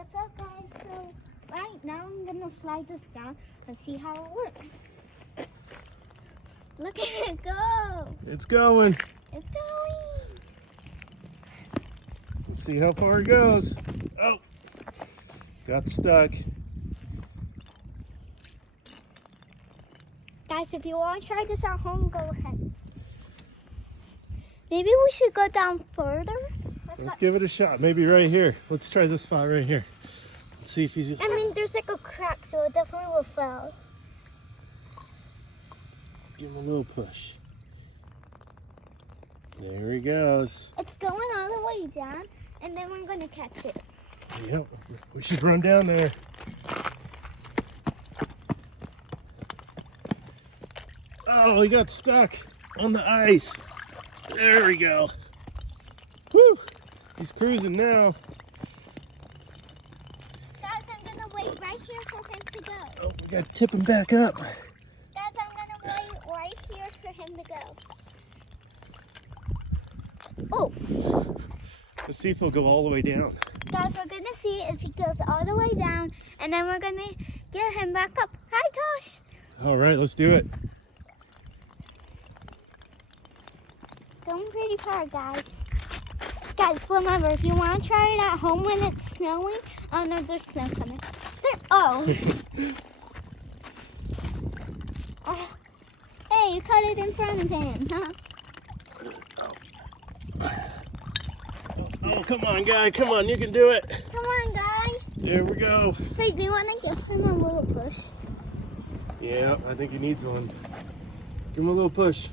What's up, guys? So right now I'm gonna slide this down and see how it works. Look at it go! It's going. It's going! Let's see how far it goes. Oh, got stuck. Guys, if you want to try this at home, go ahead. Maybe we should go down further. Let's give it a shot. Maybe right here. Let's try this spot right here. Let's see if he's. I mean, there's like a crack, so it definitely will fall. Give him a little push. There he goes. It's going all the way down, and then we're gonna catch it. Yep. We should run down there. Oh, he got stuck on the ice. There we go. Woo! He's cruising now. Guys, I'm gonna wait right here for him to go. Oh, we got to tip him back up. Guys, I'm gonna wait right here for him to go. Oh, Let's see if he'll go all the way down. guys, we're gonna see if he goes all the way down, and then we're gonna get him back up. Hi, Tosh. All right, let's do it. It's going pretty far, guys. Guys, remember, if you want to try it at home when it's snowing, oh no, there's snow coming. Oh. Oh. Hey, you cut it in front of him, huh? Oh, come on, guy. Come on, you can do it. Come on, guys. There we go. Hey, do you want to give him a little push? Yeah, I think he needs one. Give him a little push.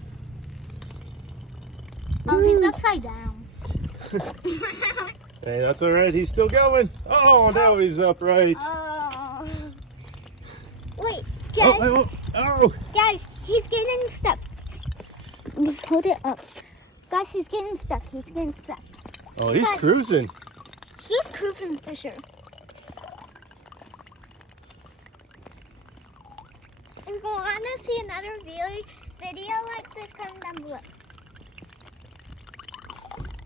Oh, he's upside down. Hey, that's all right. He's still going. Oh, no, he's upright. Oh. Wait, guys. Oh. Guys, he's getting stuck. Hold it up. Guys, he's getting stuck. He's getting stuck. Oh, he's Guys. cruising. He's cruising for sure. If you want to see another video like this, comment down below.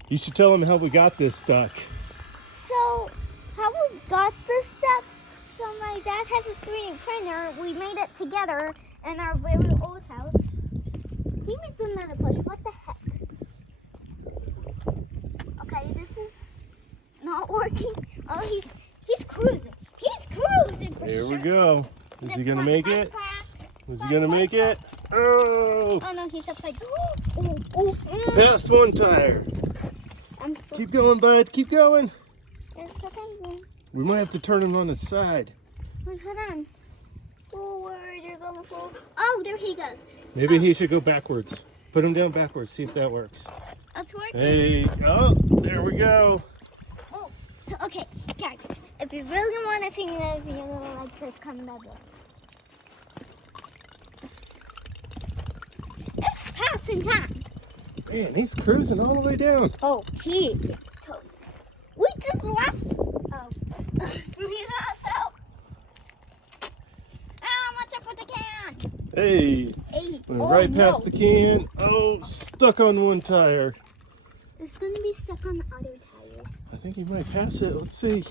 You should tell him how we got this stuck. So, how we got this stuff? So my dad has a 3D printer. We made it together in our very old house. He made another push. What the heck? Okay, this is not working. Oh, he's cruising. He's cruising for There sure. we go. Is he gonna make it? Crack. Is he gonna make it? Oh! Oh no, he's upside down. Oh, Past one tire. I'm so Keep going, bud. Keep going. There's the penguin. We might have to turn him on his side. Wait, hold on. Forward, you're going forward. Oh, there he goes. Maybe he should go backwards. Put him down backwards. See if that works. It's working. Hey. Oh, there we go. Oh, okay, guys. If you really want to see a video like this, comment down below. It's passing time. Man, he's cruising all the way down. Oh, he is toast. We just lost. Oh, we lost out. Ah, watch out for the can. Hey. Hey, Went right past the can. Oh, stuck on one tire. It's gonna be stuck on the other tires. I think he might pass it. Let's see.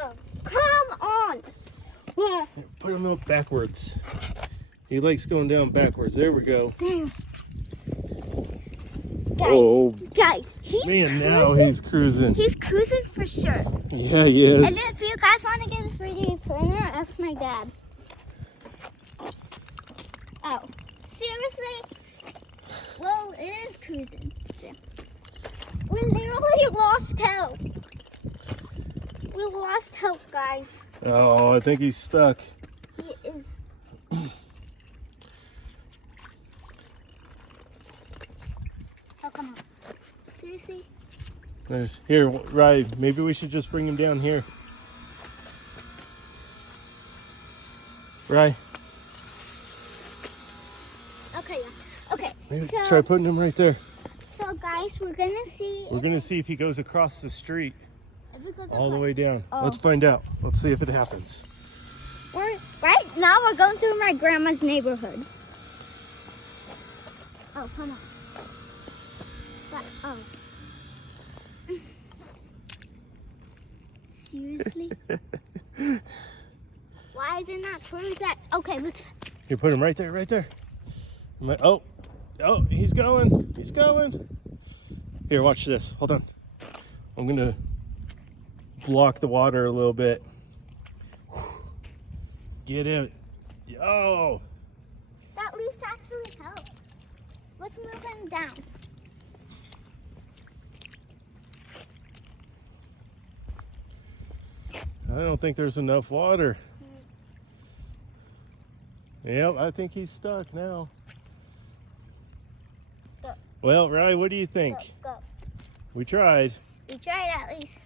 Oh, come on. Here, put him up backwards. He likes going down backwards. There we go. There. Guys, he's Man, cruising. now he's cruising. He's cruising for sure. Yeah, he is. And if you guys want to get a 3D printer, ask my dad. Oh, seriously? Well, it is cruising. So, we literally lost help. We lost help, guys. Oh, I think he's stuck. He is. Oh, come on. Seriously? Here, Ryan, maybe we should just bring him down here. Ryan, Okay, yeah. Okay, maybe so, try putting him right there. so guys, we're going to see We're going to see if he goes across the street if it goes all the across. way down. Oh. Let's find out. Let's see if it happens. Right now, we're going through my grandma's neighborhood. Oh, come on. But, oh. Seriously? Why is it not turning that? Okay, let's. Here, put him right there, right there. Oh, he's going. He's going. Here, watch this. Hold on. I'm going to block the water a little bit. Get it. Oh. That leaf actually helped. Let's move him down. I don't think there's enough water. Yep, I think he's stuck now. Go. Well, Riley, what do you think? Go. We tried. We tried at least.